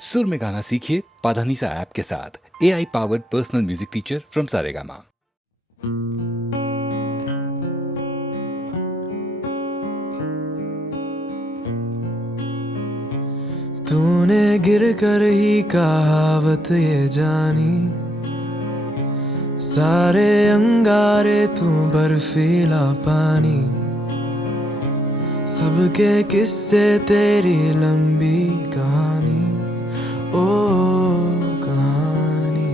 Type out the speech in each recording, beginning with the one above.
सुर में गाना सीखिए पाधानीसा ऐप के साथ। AI powered personal music teacher from Saregama. तूने गिर कर ही कहावत ये जानी, सारे अंगारे तू बर्फीला पानी, सबके किस्से तेरी लंबी कहानी, ओ कहानी।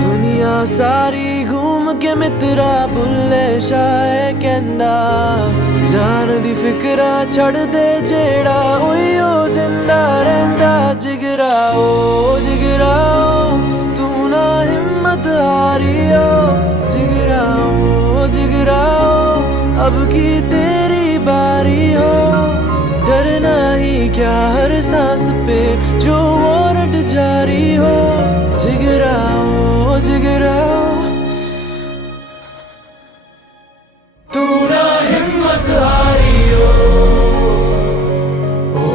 दुनिया सारी घूम के मित्रा भुल्ले शाये कहंदा, जान दी फिकरा छड़ दे जेड़ा उइयो जिंदा रहंदा। जिगरा ओ जिगरा ओ तू ना हिम्मत हारियो, जिगरा ओ जिगरा ओ अब की तेरी बारी हो। डरना ही क्या हर सांस पे जो वारंट जारी हो, जिगरा ओ जिगरा ओ तू ना हिम्मत हारियो, ओ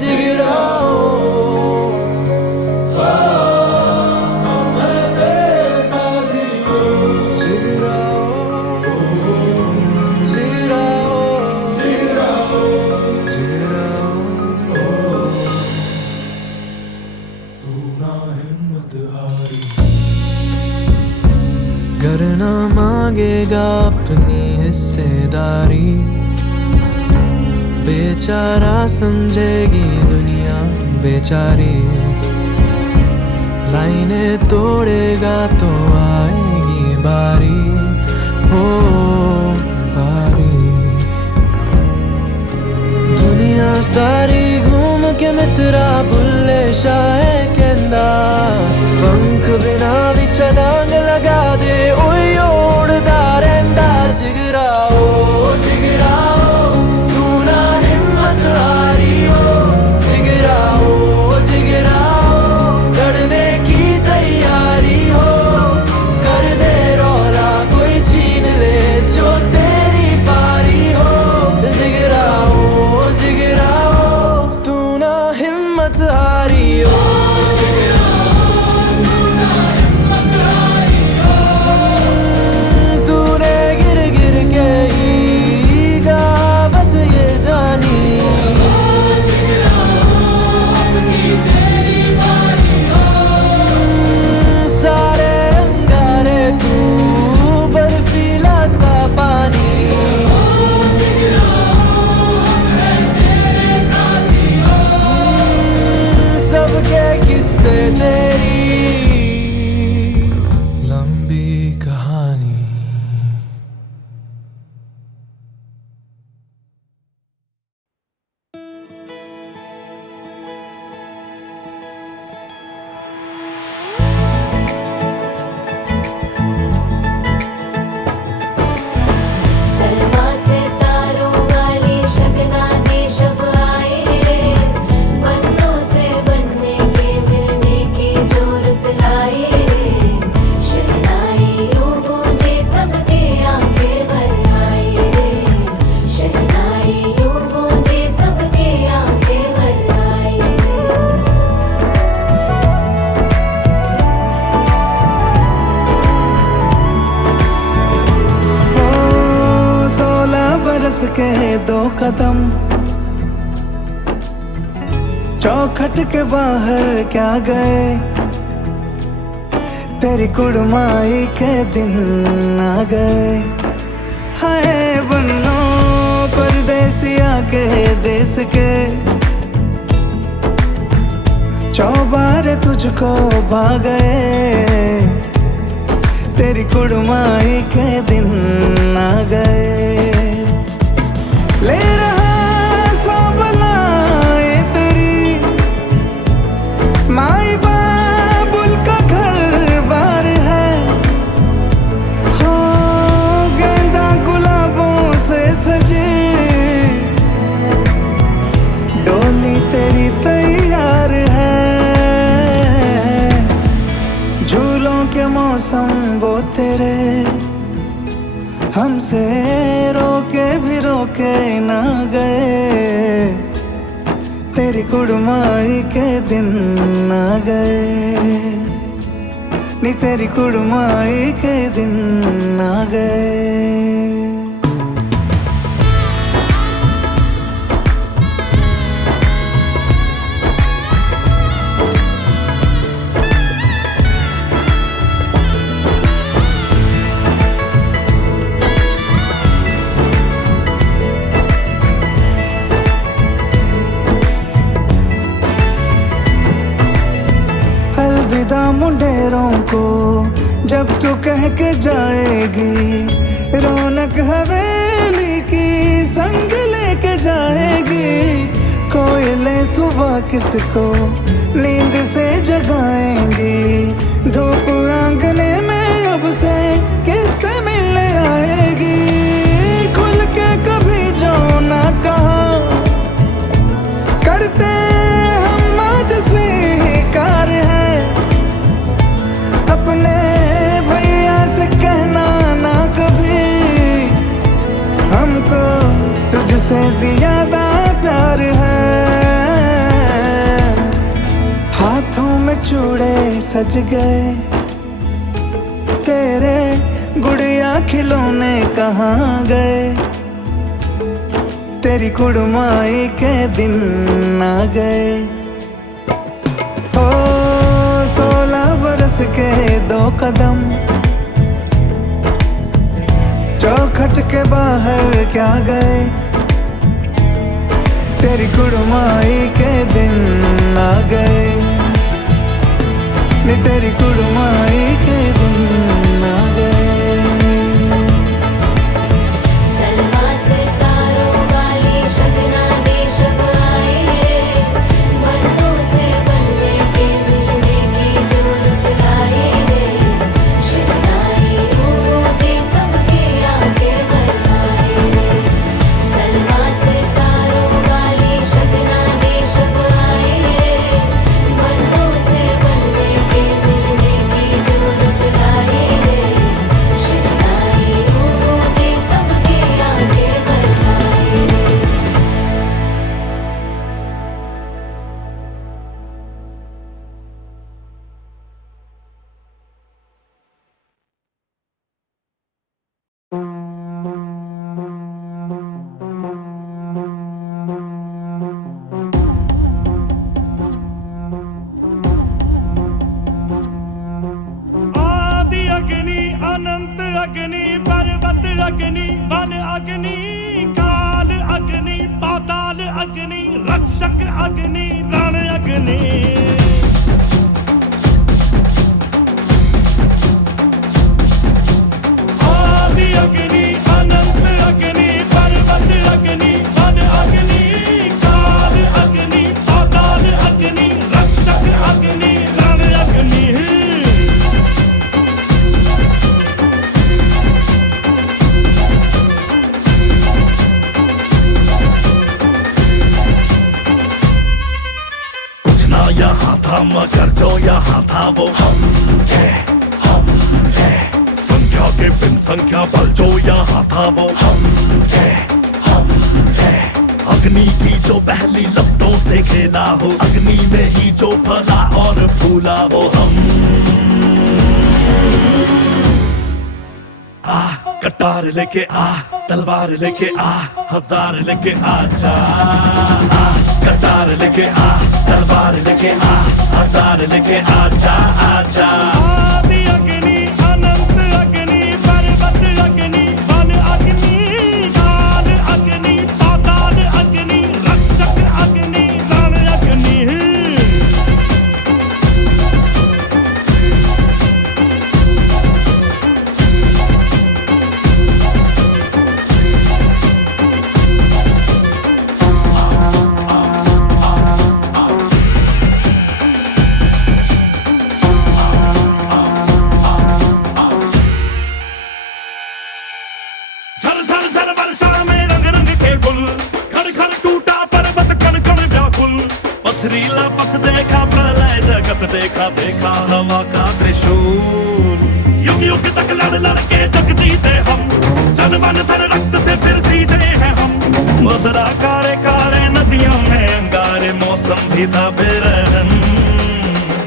जिगरा ओ मैं तेरे साथियो, जिगरा ओ जिगरा ओ जिगरा ओ जिगरा ओ तू ना हिम्मत हारियो। घर ना मांगेगा अपनी हिस्सेदारी, बेचारा समझेगी दुनिया बेचारी। लाइनें तोड़ेगा तो आएगी बारी, हो बारी। दुनिया सारी घूम के मित्रा भुल्ले शाये कहंदा, पंख बिना भी छलांग लगा दे ओए उड़दा रहंदा। जिगरा ओ जिगरा ओ तू ना हिम्मत हारियो, जिगरा ओ जिगरा ओ लड़ने की तैयारी हो। कर दे रौला कोई छीन ले जो तेरी बारी हो, जिगरा ओ जिगरा ओ तू ना हिम्मत हारियो। तेरी लंबी कहानी। सलमा से तारों वाली शगना दी शब आए रे, बन्नों से बनने के मिलने की जोरत लाए रे। शहनाई यूं गूंजे सबके आंखें भर आए रे, शहनाई यूं गूंजे सबके आंखें भर आए रे। ओ 16 बरस के 2 कदम, चौखट के बाहर क्या गए। तेरी कुड़माई के दिन आ गए। हाय बन्नो परदेसिया के देश के, चौबारे तुझको भा गए। तेरी कुड़माई के दिन आ गए। ले रहा सब लाए तेरी माई बाबुल का घर बार है। हो गेंदा गुलाबों से सजी डोली तेरी तैयार है। झूलों के मौसम वो तेरे हमसे तेरी कुड़माई के दिन आ गए नी, तेरी कुड़माई के दिन आ गए। अलविदा मुंडेरों को जब तू कह के जाएगी, रौनक हवेली की संग लेके जाएगी। कोयले सुबह किसको नींद से जगाएंगी, धूप आंगने में अब से किससे मिलने आएगी। खुल के कभी जो ना कहा करते हम आज स्वीकार है, अपने भैया से कहना ना कभी, हमको तुझसे ज्यादा प्यार है। हाथों में चूड़े सज गए, तेरे गुड़िया खिलौने कहाँ गए, तेरी कुड़माई के दिन आ गए। ओ 16 बरस के 2 कदम चौखट के बाहर क्या गए, तेरी कुड़माई के दिन आ गए नी, तेरी कुड़माई के दिन आ गए। सलमा से तारों वाली शगना देश अब आए रे, बनों से बनने के मिलने की जो रुत लाए रे। शहनाई गूंजे सबके आंखें भर आए रे। सलमा से तारों वाली शगना देश अब आए रे, बनों से बनने के मिलने की जो रुत लाए रे। शहनाई गूंजे सबके आंखें भर आए रे। आदि अग्नि अनंत अग्नि पर्वत अग्नि वन अग्नि काल अग्नि पाताल अग्नि रक्षक अग्नि रण अग्नि। आदि अग्नि अनंत अग्नि पर्वत अग्नि वन अग्नि काल अग्नि पाताल अग्नि रक्षक अग्नि रण अग्नि। कुछ ना यहाँ था मगर जो यहाँ था वो हम थे, हम थे। संख्या के बिन संख्या बल जो यहाँ था वो हम थे, हम थे। अग्नि की जो पहली लपटों से खेला हो, अग्नि में ही जो फला और फूला वो हम। आ कटार लेके आ, तलवार लेके आ, हजार लेके आ जा। आ कटार लेके आ, तलवार लेके आ, हजार लेके आ जा, आ जा। आदि अग्नि अनंत अग्नि पर्वत अग्नि वन अग्नि काल अग्नि पाताल अग्नि रक्षक अग्नि रण अग्नि। झर झर झर वर्षा में रंग रंग के गुल, खड़ खड़ टूटा पर्वत कण कण व्याकुल। पथरीला पथ देखा प्रलय जगत देखा, देखा हवा का त्रिशूल। युग युग तक लड़ लड़ के जग जीते हम, जन मन धन रक्त से फिर सींचे हैं हम। मधुरा कारे कारे नदियों में अंगारे मौसम ही था बेरहम।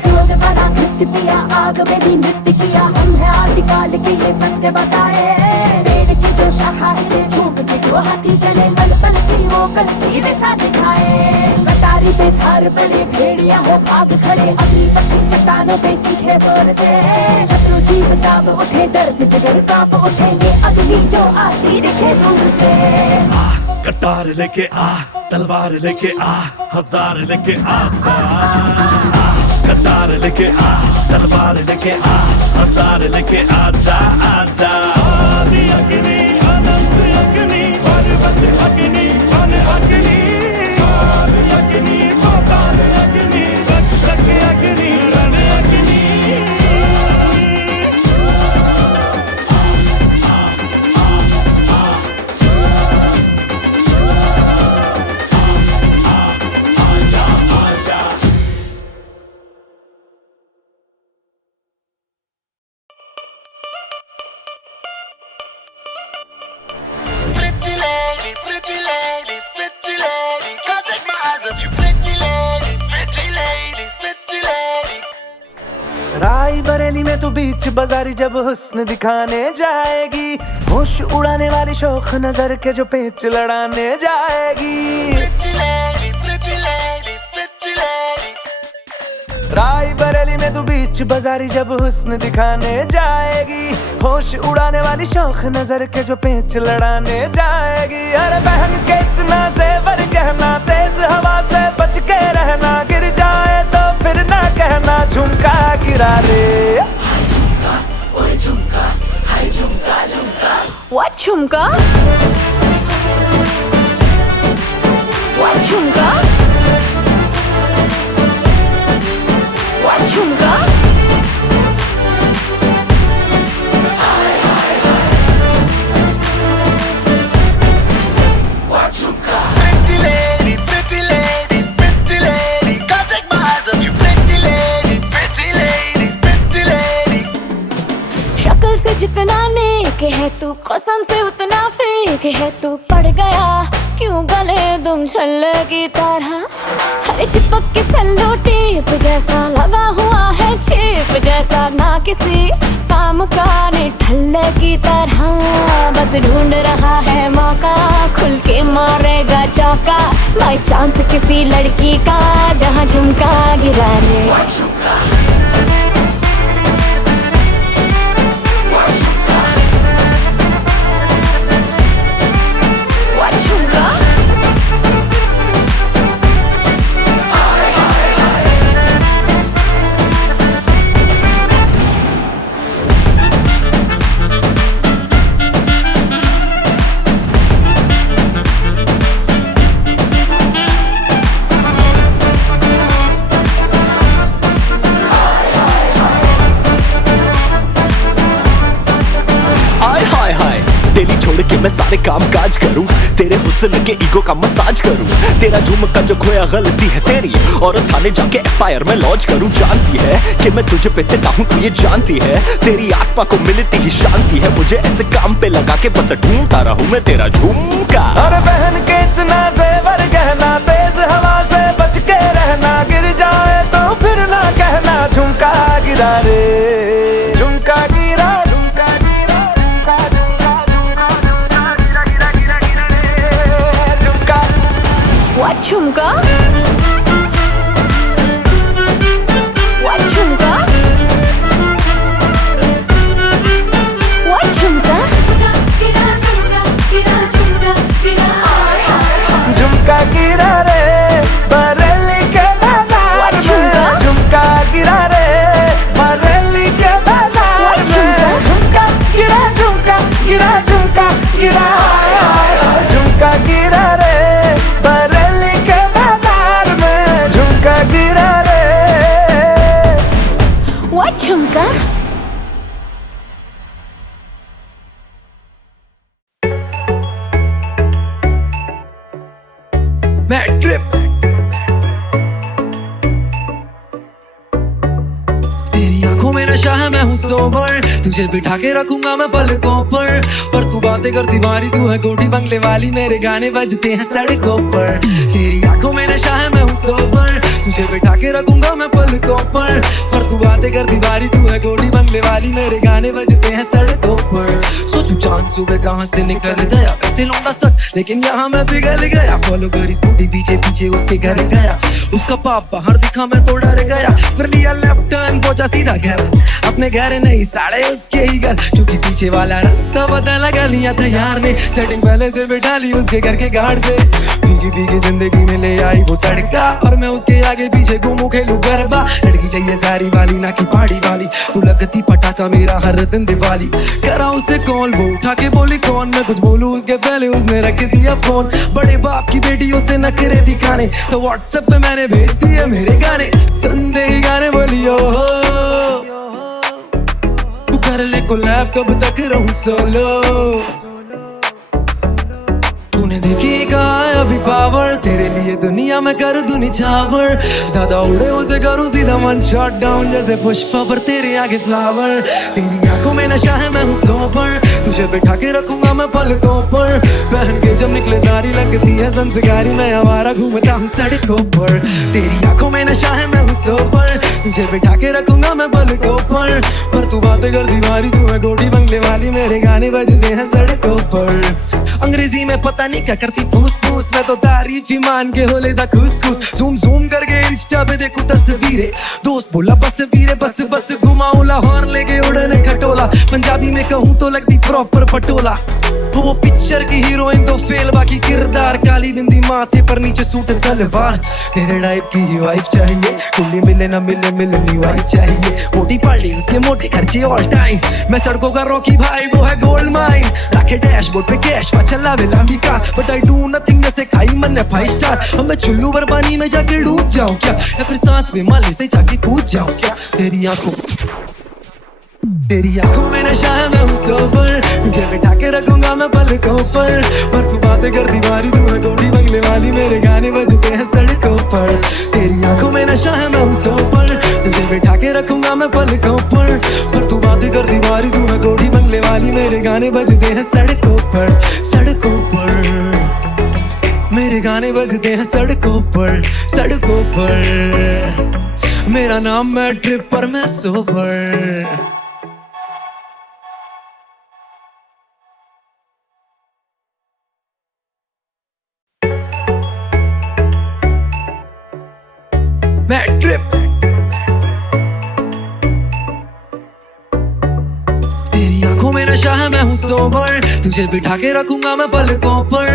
क्रोध वाला नृत्य किया, आग में भी नृत्य किया, हम है आदिकाल के ये सत्य बताए। पेड़ की जो शाखा हिले, झूठ के जो हाथी चले, पल पल की वो कल की दिशा दिखाए। कटारी पे धार पड़े, भेड़िया हो भाग खड़े, अग्नि पक्षी चट्टानों पे चीखे जोर से। शत्रु जीव दाब उठे, डर से जिगर कांप उठे, ये अग्नि जो आती दिखे दूर से। कटार लेके आ, तलवार लेके आ, हजार लेके आ जा। कटार लेके आ, तलवार लेके आ, हजार लेके आ जा, आ जा। आदि अग्नि, अनंत अग्नि, पर्वत अग्नि, वन अग्नि, आदि अग्नि, पाताल अग्नि, रक्षक अग्नि, रण अग्नि। Pretty lady, can't take my eyes off you, pretty lady, pretty lady. राई बरेली में तू बीच बाजारी जब हुस्न दिखाने जाएगी, होश उड़ाने वाली शौक नजर के जो पेच लड़ाने जाएगी। Pretty lady, pretty lady, pretty lady. राई बरेली में तू बीच बाजारी जब हुस्न दिखाने जाएगी, होश उड़ाने वाली शौक नजर के जो पेच लड़ाने जाएगी। अरे बहन के इतना जेवर गहना, तेज हवा से बच के रहना, गिर जाए तो फिर ना कहना झुमका गिरा ले। What झुमका? What झुमका? What झुमका? Pretty lady, pretty lady, pretty lady, can't take my eyes off you, pretty lady, pretty lady, pretty lady. शक्ल से जितना नेक है तू, कसम से उतना फेक है तू। पड़ गया क्यों गले तुम छल्ले की तरह, हरे चिपक के सल्लो टेप जैसा लगा हुआ है, चेप जैसा ना किसी काम का निठल्ले की तरह। बस ढूंढ रहा है मौका, खुल के मारेगा चौका, बाई चांस किसी लड़की का जहाँ झुमका गिरा ले। What झुमका? डेली छोड़ के मैं सारे काम काज करूं, तेरे हुस्न के ईगो का मसाज करूं। तेरा झुमका जो खोया गलती है तेरी, और थाने जाके एफआईआर में लॉन्च करूं। जानती है कि मैं तुझे पे तेरा हूं, तू ये जानती है। तेरी आत्मा को मिलती ही शांति है, मुझे ऐसे काम पे लगा के बस ढूंढता रहूं मैं तेरा झुमका। अरे बहन के इतना जेवर गहना, तेज हवा से बच के रहना, गिर जाए तो फिर ना कहना झुमका गिरा रे। झुमका गिरा, झुमका गिरा, झुमका झुमका झुमका गिरा गिरा गिरा गिरा रे झुमका। What झुमका? What झुमका? What झुमका? झुमका गिरा रे बरेली के बाजार में, झुमका गिरा रे बरेली के बाजार में। झुमका गिरा, झुमका गिरा, झुमका गिरा, झुमका गिरा रे बरेली के बाजार में, झुमका गिरा रे। What झुमका? तेरी आंखों में नशा है, मैं हूँ सोबर, तुझे बिठा के रखूंगा मैं पलकों पर तू बातें करती बारी, तू है कोठी बंगले वाली, मेरे गाने बजते हैं सड़कों पर। तेरी आंखों में नशा है, मैं हूँ सोबर, सड़कों पर तू बातें कर दीवारी, तू है गोली बंगले वाली, मेरे गाने बजते हैं सड़कों पर। सोचू चांद सुबह कहाँ से निकल गया, वैसे लौंडा सक लेकिन यहाँ मैं पिघल गया। फॉलो करी स्कूटी पीछे पीछे उसके घर गया, उसका पाप बाहर दिखा मैं तो डर गया। फिर लिया लेफ्ट टर्न पहुंचा सीधा घर, अपने घर नहीं साड़े उसके ही घर, क्योंकि पीछे वाला रास्ता पता लगा लिया था यार ने। सेटिंग पहले से बिठा ली उसके घर के गार्ड से, फीकी फीकी जिंदगी में ले आई वो तड़का, और मैं उसके आगे पीछे घूमू खेलू गरबा। लड़की चाहिए सारी वाली ना कि पहाड़ी वाली, तू लगती पटाखा मेरा हर दिन दिवाली। करा उसे कॉल वो उठा के बोली कौन, मैं कुछ बोलूं उसके पहले उसने रख दिया फोन। बड़े बाप की बेटी उसे नखरे दिखाने, तो व्हाट्सएप पे मैंने भेज दिए मेरे गाने। सुन दे ही गाने बोलियो, तू कर ले कोलैब कब तक रहूं सोलो। तूने देखी कहा है अभी पावर, तेरे लिए दुनिया में कर दूं निछावर। ज्यादा उड़े उसे करूं सीधा वन शॉट डाउन, जैसे पुष्पा पर तेरे आगे फ्लावर। तेरी आंखों में नशा है मैं हूं सोबर, तुझे बिठा के रखूंगा मैं पलकों पर। पहन के जब निकले सारी लगती है संस्कारी, मैं हमारा घूमता हूँ सड़कों पर। तेरी आंखों में नशा है मैं हूं सोबर, तुझे बिठा के रखूंगा मैं पलकों पर तू बातें कर दीवारी, तू है गोटी बंगले वाली, मेरे गाने बजते हैं सड़कों पर। अंग्रेजी में पता नहीं क्या करती फूस फूस, मैं तो तारीफ ही मान के हो लेता खुश खुश। जूम जूम करके इंस्टा पे देखूं तस्वीरें, दोस्त बोला बस वीरे बस बस घुमाऊं लाहौर लेके उड़ने खटोला। पंजाबी में कहूँ तो लगती प्रॉपर पटोला, वो पिक्चर की हीरोइन तो फेल, बाकी किरदार काली बिंदी माथे पर नीचे सूट सलवार। तेरे टाइप की ही वाइफ चाहिए, कुल्ली मिले ना मिले मिलनी वाइफ चाहिए। मोटी पार्टी उसके मोटे खर्चे ऑल टाइम, मैं सड़कों का रॉकी भाई वो है गोल्ड माइन। रखे डैशबोर्ड पे कैश चला वेला का, बट आई डू नथिंग जैसे खाई मैंने 5 स्टार। अब मैं चुल्लू पर पानी में जाके डूब जाऊं क्या, या फिर साथ में माले से जाके कूद जाऊं क्या। तेरी आंखों में नशा है मैं हूं सोबर, तुझे बिठा के रखूंगा मैं पलकों पर तू बातें कर दीवारी, तू है गोली बंगले वाली, मेरे गाने बजते हैं सड़कों पर। तेरी आंखों में नशा है मैं हूं सोबर, तुझे बिठा के रखूंगा मैं पलकों पर तू बातें कर दीवारी, तू है गोली बंगले वाली, मेरे गाने बजते हैं सड़कों पर। सड़कों पर मेरे गाने बजते हैं सड़कों पर, सड़कों पर मेरा नाम है ट्रिप पर मैं सोबर। मैं ट्रिप तेरी आंखों में नशा है मैं हूं सोबर, तुझे बिठा के रखूंगा मैं पलकों पर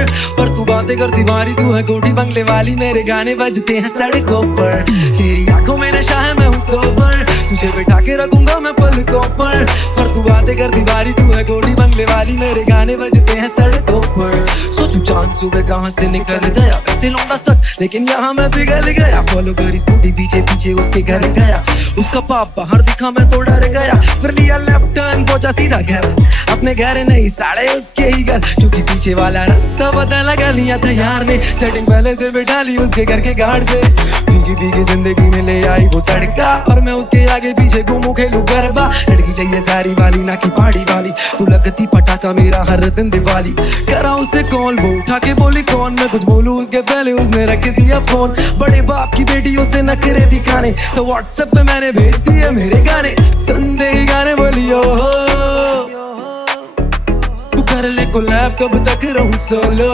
तू बातें कर दीवारी, तू है गोटी बंगले वाली, मेरे गाने बजते हैं सड़कों पर। तेरी आंखों में नशा है मैं हूं सोबर, तुझे बिठा के रखूंगा मैं पलकों पर तू बातें कर दीवारी, तू है गोटी बंगले वाली, मेरे गाने बजते हैं सड़कों पर। सोचू चांद सुबह कहाँ से निकल गया, वैसे लौंडा सक लेकिन यहाँ मैं पिघल गया। फॉलो करी स्कूटी पीछे पीछे उसके घर गया, उसका पाप बाहर दिखा मैं तो डर गया। फिर लिया लेफ्ट टर्न पहुंचा सीधा घर, अपने घर नहीं साड़े उसके ही घर, क्योंकि पीछे वाला रास्ता पता लगा लिया था यार ने। सेटिंग पहले से बिठा ली उसके घर के गार्ड से, फीकी फीकी जिंदगी में ले आई वो तड़का, और मैं उसके आगे पीछे घूमू खेलू गरबा। लड़की चाहिए सारी वाली ना कि पहाड़ी वाली, तू लगती पटाखा मेरा हर दिन दिवाली। करा उसे कॉल वो उठा के बोली कौन, मैं कुछ बोलूं उसके पहले उसने रख दिया फोन। बड़े बाप की बेटी उसे नखरे दिखाने, तो व्हाट्सएप पे मैंने भेज दिए मेरे गाने। सुन दे ही गाने बोलियो, तू कर ले कोलैब कब तक रहूं सोलो।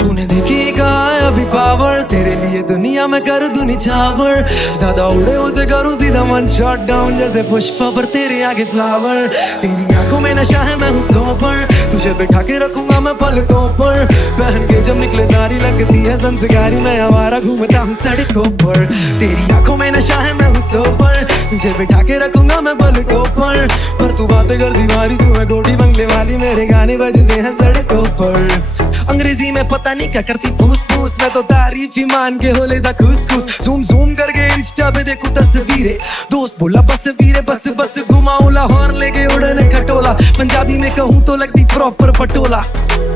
तूने देखी कहा है अभी पावर, तेरे लिए दुनिया में कर दूं निछावर। ज्यादा उड़े उसे करूं सीधा वन शॉट डाउन, जैसे पुष्पा पर तेरे आगे फ्लावर। तेरी आंखों में नशा है मैं हूं सोबर, तुझे बिठा के रखूंगा मैं पलकों पर। पहन के जब निकले सारी लगती है संस्कारी, मैं हमारा घूमता हूँ सड़कों पर। तेरी आंखों में नशा है मैं हूं सोबर, तुझे बिठा के रखूंगा मैं पलकों पर तू बातें कर दीवारी, तू है गोटी बंगले वाली, मेरे गाने बजते हैं सड़कों पर। अंग्रेजी में पता नहीं क्या करती फूस फूस, मैं तो तारीफ ही मान के हो लेता खुश खुश। जूम जूम करके इंस्टा पे देखूं तस्वीरें, दोस्त बोला बस वीरे बस बस घुमाऊं लाहौर लेके उड़ने खटोला। पंजाबी में कहूँ तो लगती प्रॉपर पटोला,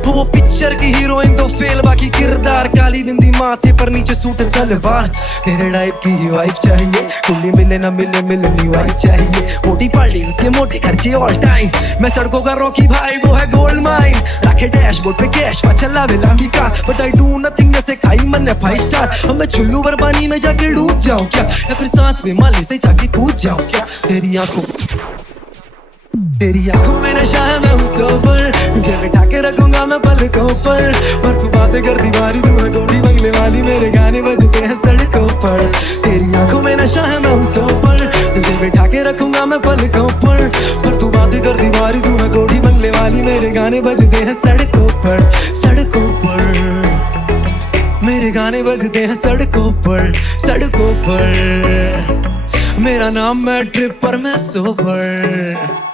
वो पिक्चर की हीरोइन तो फेल, बाकी किरदार काली बिंदी माथे पर नीचे सूट सलवार। तेरे टाइप की ही वाइफ चाहिए, कुल्ली मिले ना मिले मिलनी वाइफ चाहिए। मोटी पार्टी उसके मोटे खर्चे ऑल टाइम, मैं सड़कों का रॉकी भाई वो है गोल्ड माइन। रखे डैशबोर्ड पे कैश चला वे लाठी का बट आई डू नथिंग ऐसे खाई मन है 5 स्टार अब मैं चुल्लू पर पानी में जाके डूब जाऊं क्या या फिर साथ में माले से जाके कूद जाऊं क्या तेरी आंखों में नशा है मैं हूँ सोबर तुझे बिठा के रखूंगा मैं पलकों पर तू बातें करती बारी तू है गोली बंगले वाली मेरे गाने बजते हैं सड़कों पर तेरी आंखों में नशा है मैं हूँ सोबर तुझे बिठा के रखूंगा मैं पलकों पर तू बातें करती बारी तू है गोली बंगले वाली मेरे गाने बजते हैं सड़कों पर मेरे गाने बजते हैं सड़कों पर मेरा नाम है ट्रिपर मैं सोबर